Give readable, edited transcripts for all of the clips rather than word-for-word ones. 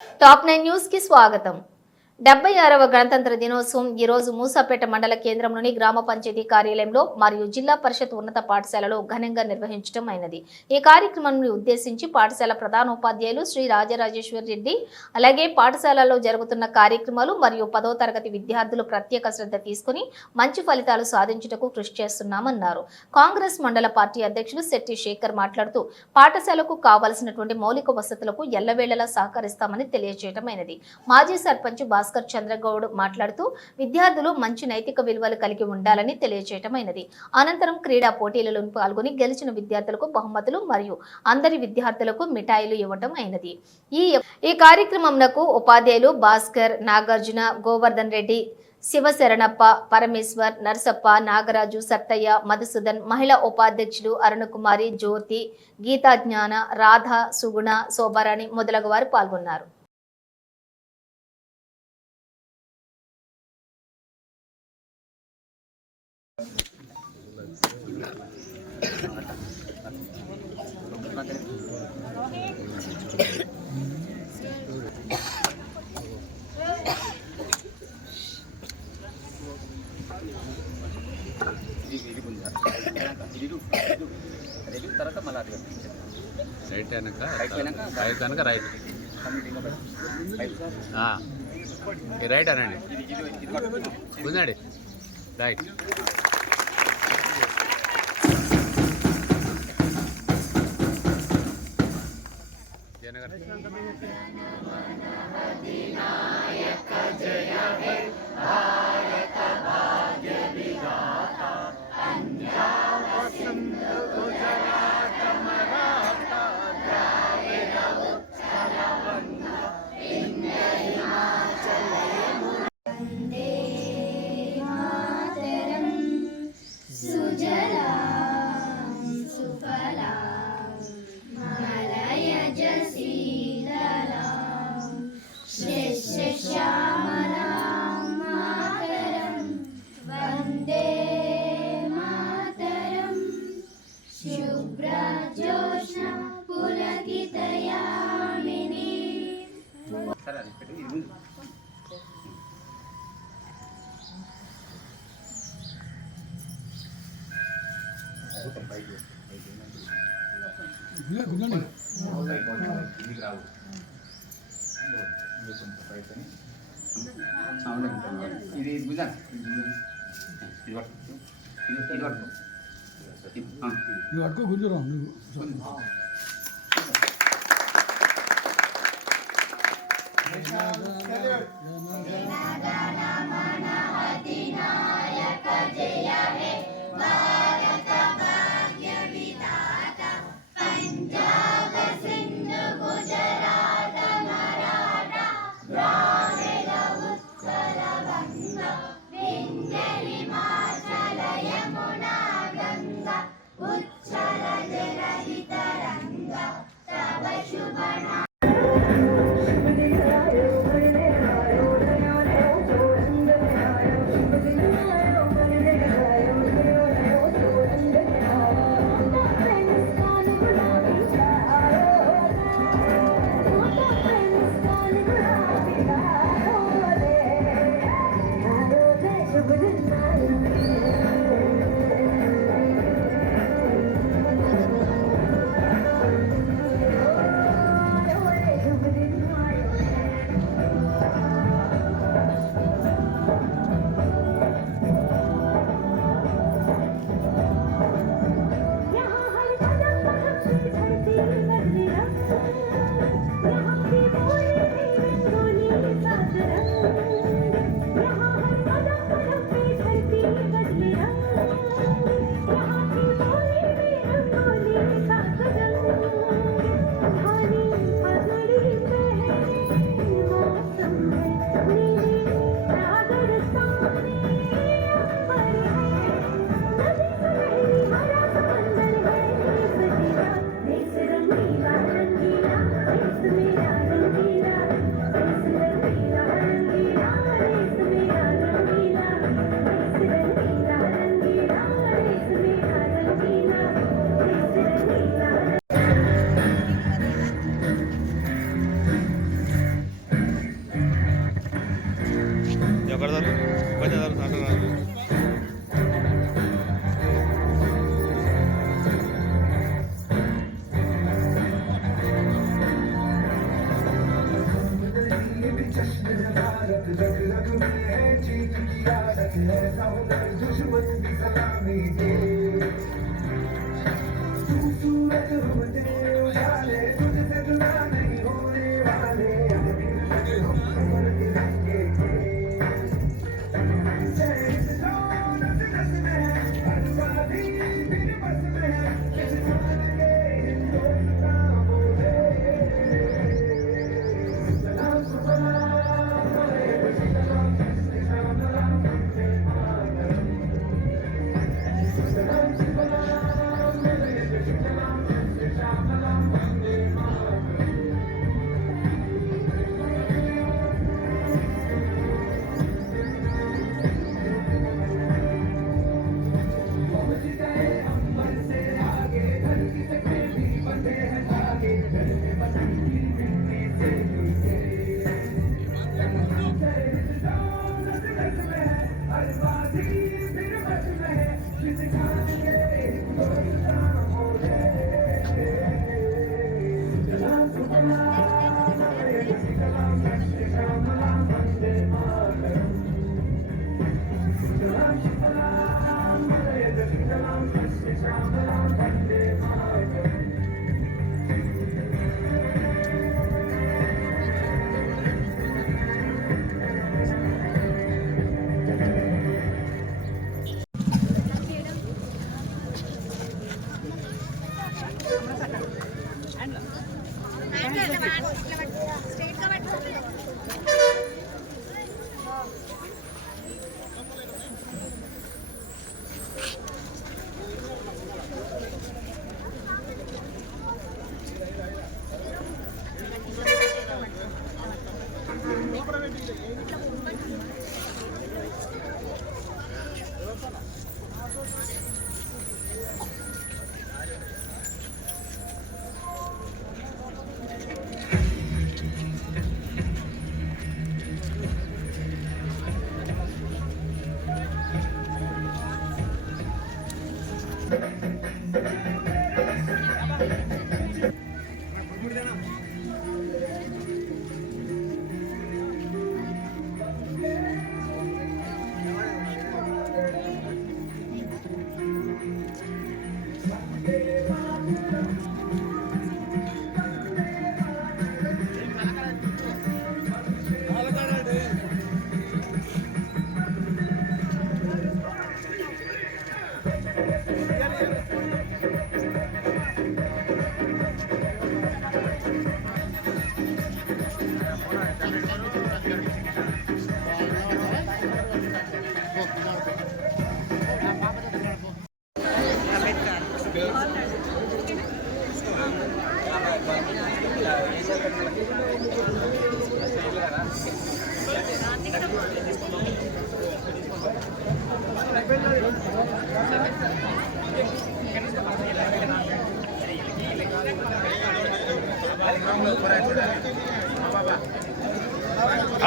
Top 9 news కి స్వాగతం. 76వ గణతంత్ర దినోత్సవం ఈ రోజు మూసాపేట మండల కేంద్రంలోని గ్రామ పంచాయతీ కార్యాలయంలో మరియు జిల్లా పరిషత్ ఉన్నత పాఠశాలలో ఘనంగా నిర్వహించడం అయినది. ఈ కార్యక్రమాన్ని ఉద్దేశించి పాఠశాల ప్రధానోపాధ్యాయులు శ్రీ రాజరాజేశ్వర్ రెడ్డి అలాగే పాఠశాలలో జరుగుతున్న కార్యక్రమాలు మరియు 10వ తరగతి విద్యార్థులు ప్రత్యేక శ్రద్ధ తీసుకుని మంచి ఫలితాలు సాధించుటకు కృషి చేస్తున్నామన్నారు. కాంగ్రెస్ మండల పార్టీ అధ్యక్షులు శెట్టి శేఖర్ మాట్లాడుతూ పాఠశాలకు కావాల్సినటువంటి మౌలిక వసతులకు ఎల్లవేళలా సహకరిస్తామని తెలియజేయటమైనది. మాజీ సర్పంచ్ భాస్కర్ చంద్రగౌడ్ మాట్లాడుతూ విద్యార్థులు మంచి నైతిక విలువలు కలిగి ఉండాలని తెలియజేయటమైనది. అనంతరం క్రీడా పోటీలలో పాల్గొని గెలిచిన విద్యార్థులకు బహుమతులు మరియు అందరి విద్యార్థులకు మిఠాయిలు ఇవ్వటం అయినది. ఈ కార్యక్రమంకు ఉపాధ్యాయులు భాస్కర్, నాగార్జున, గోవర్ధన్ రెడ్డి, శివశరణప్ప, పరమేశ్వర్, నరసప్ప, నాగరాజు, సత్తయ్య, మధుసూదన్, మహిళా ఉపాధ్యక్షులు అరుణకుమారి, జ్యోతి, గీతాజ్ఞాన, రాధ, సుగుణ, శోభారాణి మొదలగు వారు పాల్గొన్నారు. తర్వాత మళ్ళీ రైట్ అయినాక రైట్ రైట్ అనండి ఉందండి రైట్. ఇది అడుకో గుంజురా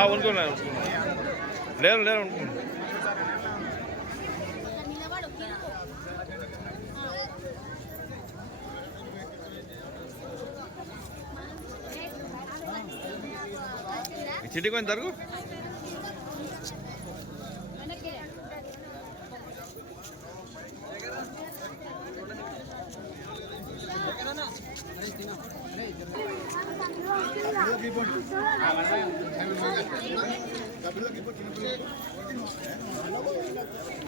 అనుకున్నాను లేదు లేదు చిట్టి కొంచెం జరుగు Double